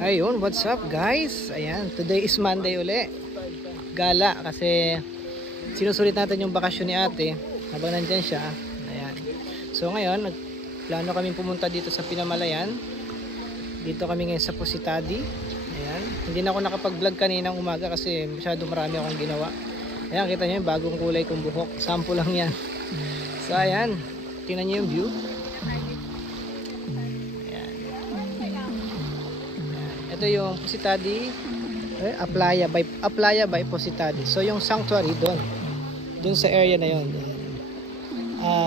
Ayun, what's up guys? Ayan, today is Monday uli. Gala kasi sinusulit natin yung bakasyon ni ate habang nandyan siya. Ayan. So ngayon, nagplano kami pumunta dito sa Pinamalayan. Dito kami ngayon sa Positadi. Ayan. Hindi na ako nakapag-vlog kaninang umaga kasi masyado marami akong ginawa. Ayan, kita nyo yung bagong kulay kong buhok. Sample lang yan. So ayan, tingnan nyo yung view. Ito yung Positadi, Aplaya by Positadi. So yung sanctuary doon sa area na yon.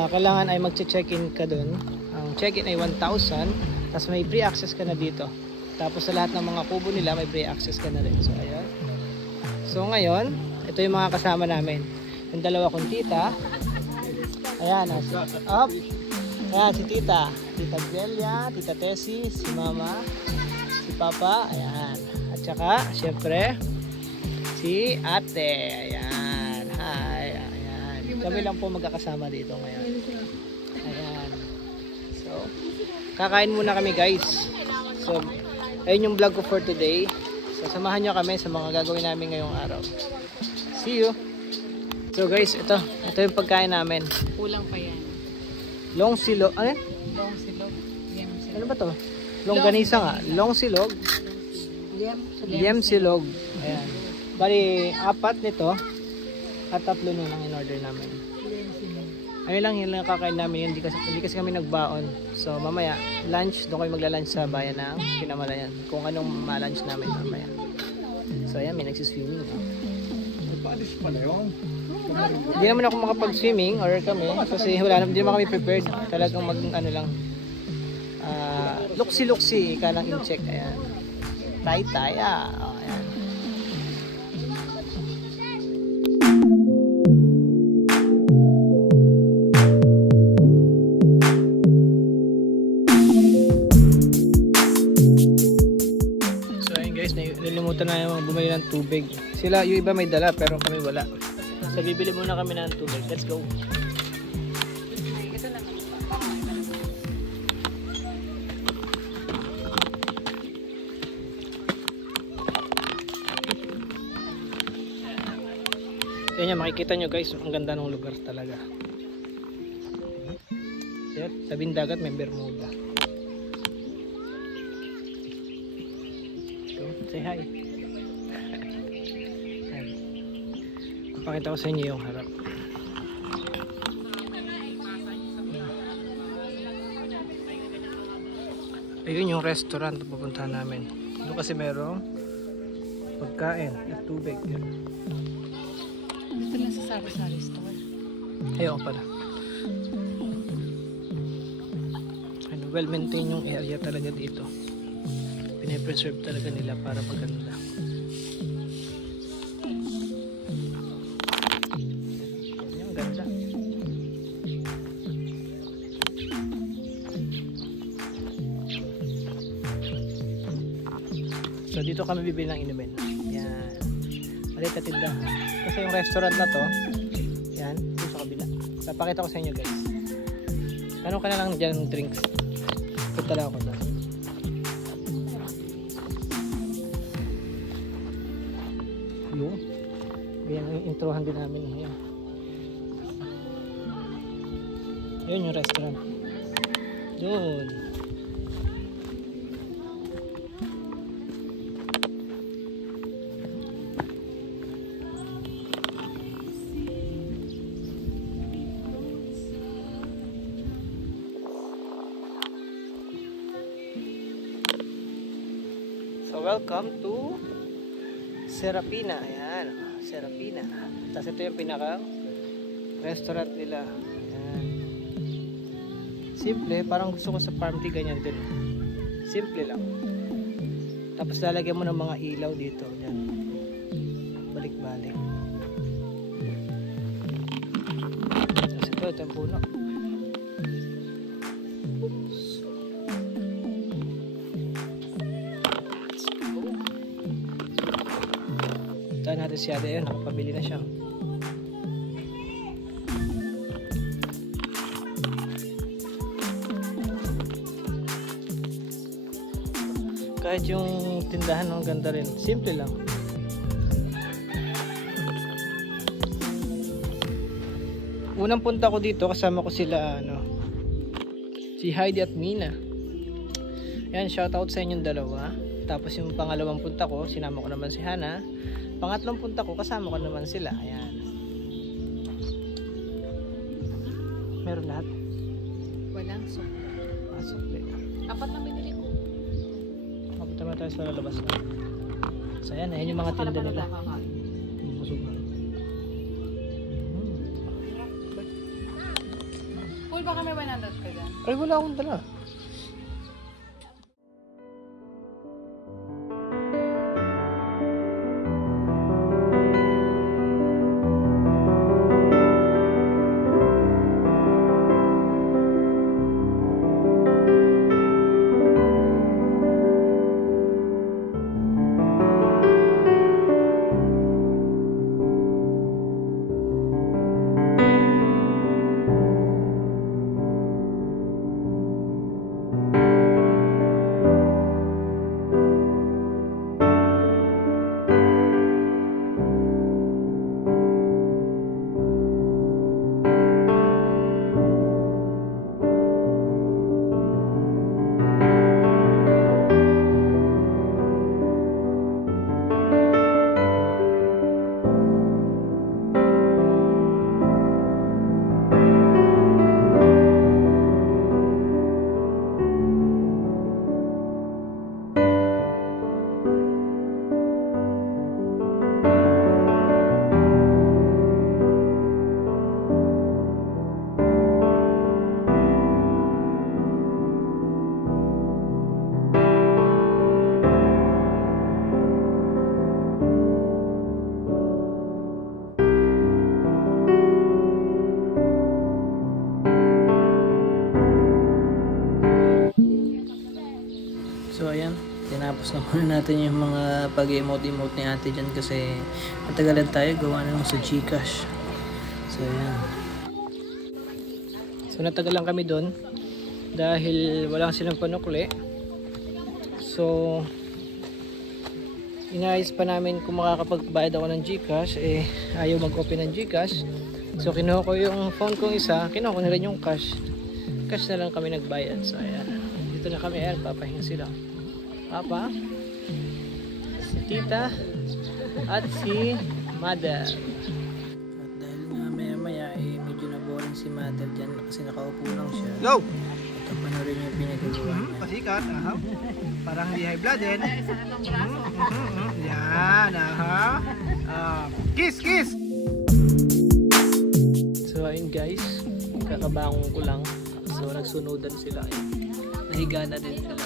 Kailangan ay magche-check-in ka doon. Ang check-in ay 1,000, tapos may free access ka na dito. Tapos sa lahat ng mga kubo nila may free access ka na rin. So ayan. So ngayon, ito yung mga kasama namin. Yung dalawa kong tita. Ayan, up. Ayan si tita. Tita Delia, tita Tessie, si mama, si Papa, ayan. At saka, syempre, si ate, ayan. Hi, ayan. Kami lang po magkakasama dito ngayon. Ayan. So, kakain muna kami guys. So, ayun yung vlog ko for today. So, samahan nyo kami sa mga gagawin namin ngayong araw. See you! So guys, ito yung pagkain namin. Kulang pa yan. Long silog, ano? Long silog. Ano ba to? Longganisa nga. Long silog. Yem silog. Ayan. Bali, 4 nito. At 3 nun ang in-order namin. Ayun lang yung nakakain namin. Hindi kasi kami nagbaon. So mamaya, lunch. Doon kami magla-lunch sa bayan ng Pinamalayan. Kung anong ma-lunch namin mamaya. So ayan, may nagsiswimming. Paalis pala yun. Hindi naman ako makapag-swimming or kami. Kasi hindi naman kami prepared. Talagang ano lang. Luksi-luksi ka lang in-check. Ayan. Tay-tay. Oh, ayan. So ayun guys, nilimutan na yung bumili ng tubig. Sila, yung iba may dala pero kami wala. So bibili muna kami ng tubig. Let's go. Yan, makikita nyo guys, ang ganda ng lugar talaga. Yan, tabing dagat may Bermuda. So, say hi. Yan. Papakita ko sa inyo yung harap. Ayun yung restaurant na pupuntahan namin. Doon kasi merong pagkain at tubig. Ito lang sa sari-sari store. Ayun pala. Well maintain yung area talaga dito. Pine-preserve talaga nila para maganda. Yung ganda. So dito kami bibili ng inumin. Yan. Maliit na tindahan. Kasi yung restaurant na to, yan, dito sa kabila. Papakita ko sa inyo guys. Tanong ka na lang dyan ng drinks. Punta lang ako doon. Yung yan yung introhan din namin ngayon. Yun yung restaurant. Doon. So welcome to Serapina. Ayan, Serapina. Tapos ito yung pinaka restaurant nila. Ayan. Simple, parang gusto ko sa farm tea ganyan din. Simple lang. Tapos lalagyan mo ng mga ilaw dito. Ayan. Balik-balik. Tapos ito yung puno. Punta natin si ate yun, nakapabili na siya. Kahit yung tindahan, ang ganda rin. Simple lang. Unang punta ko dito, kasama ko sila, si Heidi at Mina. Yan, shoutout sa inyong dalawa. Tapos yung pangalawang punta ko, sinama ko naman si Hana. Pangatlong punta ko, kasama ko naman sila. Ayan. Meron lahat? Walang soup. Sukli. Apat na binili ko. Mapunta naman tayo sa lalabas na. So ayan, ayan yung mga tinda nila. Busog na. Paul, baka may 100 ka dyan. Ay, wala akong dala. So ayan, tinapos na muna natin yung mga pag-emote-emote ni ate dyan kasi matagalan tayo gawa naman sa Gcash. So ayan. So natagalan kami doon dahil wala silang panukli. So inayos pa namin kung makakapagbayad ako ng Gcash, ayaw mag-open ng Gcash. So kinuha ko yung phone kong isa, kinuha ko na rin yung cash. Cash na lang kami nagbayad. So ayan, dito na kami, papahinga sila. Papa, si tita, at si mother. At dahil nga maya maya medyo na-boring si mother dyan kasi nakaupo lang siya. Go! Ito pa na rin yung pinagagawa niya. Pasikat, parang hindi high blooded. Yan, kiss, kiss! So ayun guys, kakabangon ko lang. So nagsunodan sila. Nahiga na din sila.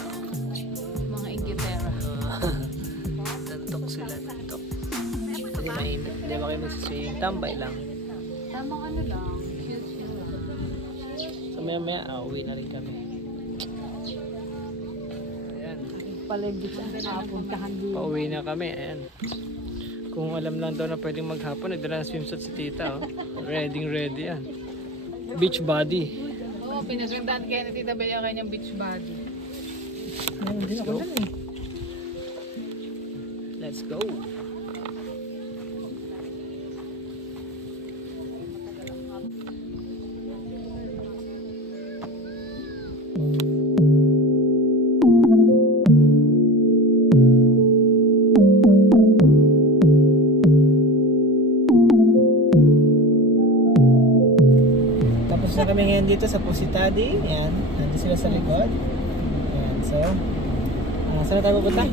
Mga ingitera. Nantok sila, nantok. Kasi mainit. Hindi ba kayo magsising? Tambay lang. Tama ka na lang. Cute yun lang. So maya maya, uwi na rin kami. Ayan. Palibig sa nakapuntahan dito. Pauwi na kami. Ayan. Kung alam lang daw na pwedeng maghapon, nagdala ng swimsuit si tita. Ready yan. Beach body. Oo, pinagandaan kaya ni Tita Bea ang kanyang beach body. Let's go. Let's go. Tapos na kami ngayon dito sa Pusitadi. Ayan, nandito sila sa likod. Ayan, so saan na tayo pupunta?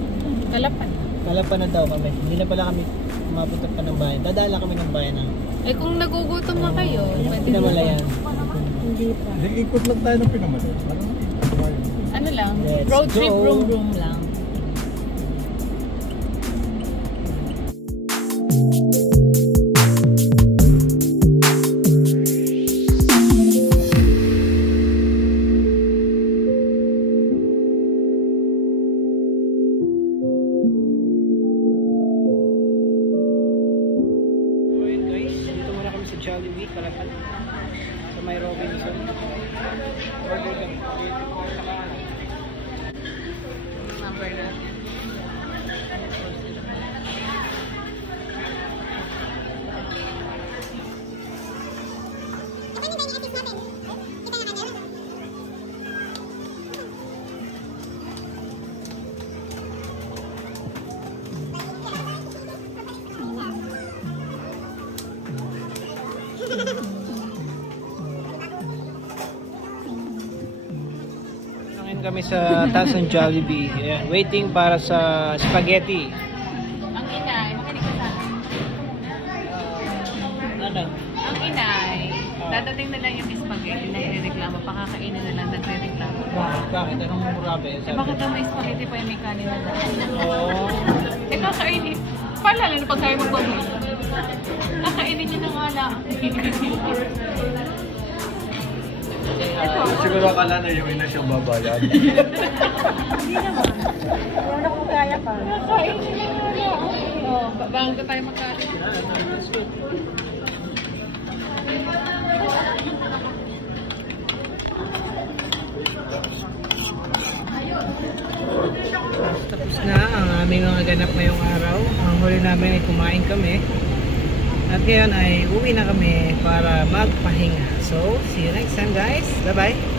Kalapan. Kalapan na daw kami. Hindi na pala kami mapunta pa ng bayan. Dadaan lang kami ng bayan na. Eh kung nagugutom na kayo, pwede Pinamalayan. Hindi pa. Ikot lang tayo ng Pinamalayan. Ano lang? Let's Road trip, go. room lang. Jollibee, Kalapan. Sa may Robinson. Order kami. Number try na. Ngayon kami sa taas ng Jollibee. Ayan, waiting para sa spaghetti. Ang inay, makinig ka sa akin. Ano? Ang inay, dadating na lang yung spaghetti na irereklamo, pakakainin na lang, nagre-reklamo. Bakit? Anong murabe? Eh bakit daw may spaghetti pa yung may kanin na lang? Oo. Eh kakainin. Pala lang pag kayo magpagod. Kakainin nyo na nga lang. Siguro akala na yung ina siyang babayad. Hindi naman. Wala kung kaya pa. Kakainin nyo na lang. Oo, bago tayo magkain. Tapos na ang aming mga ganap ngayong araw. Ang huli namin ay kumain kami. At ngayon ay uwi na kami para magpahinga. So, see you next time guys. Bye-bye.